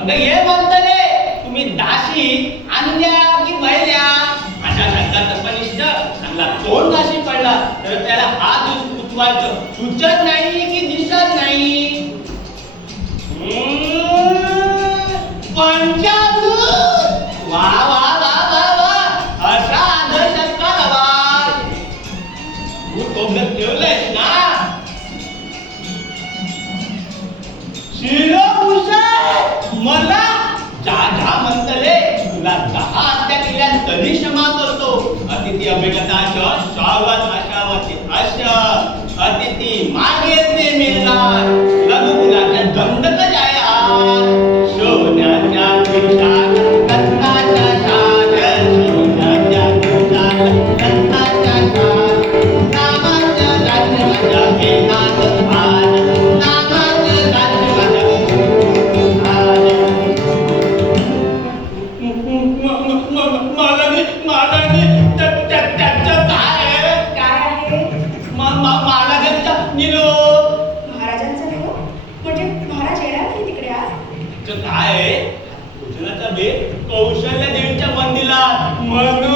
हे म्हणतले तुम्ही दाशी आणल्या की महिल्या अशा शब्दात तत्वनिष्ठ चांगला दोन दाशी पडला तर त्याला हात उचवायचं सुचत नाही की दिसत नाही. पंचाभूत वा वा वा वा वा असा आदर्श करावा. तू तोंडात ठेवलंयस ना शिरभूषण मला जा म्हणतले तुला 10 हत्या केल्या तरी क्षमा करतो. अतिथी अभिगता शावत आशावती अश अतिथी मागे ते मिळणार लघु मुलाच्या दंडक जाया सोन्याच्या पिठात रत्नाच्या शाल सोन्याच्या पिठात रत्नाच्या शाल नामाच्या राज्याच्या मेनात भाल नामाच्या राज्याच्या कौशल्य देवीच्या मंदिरात म्हणून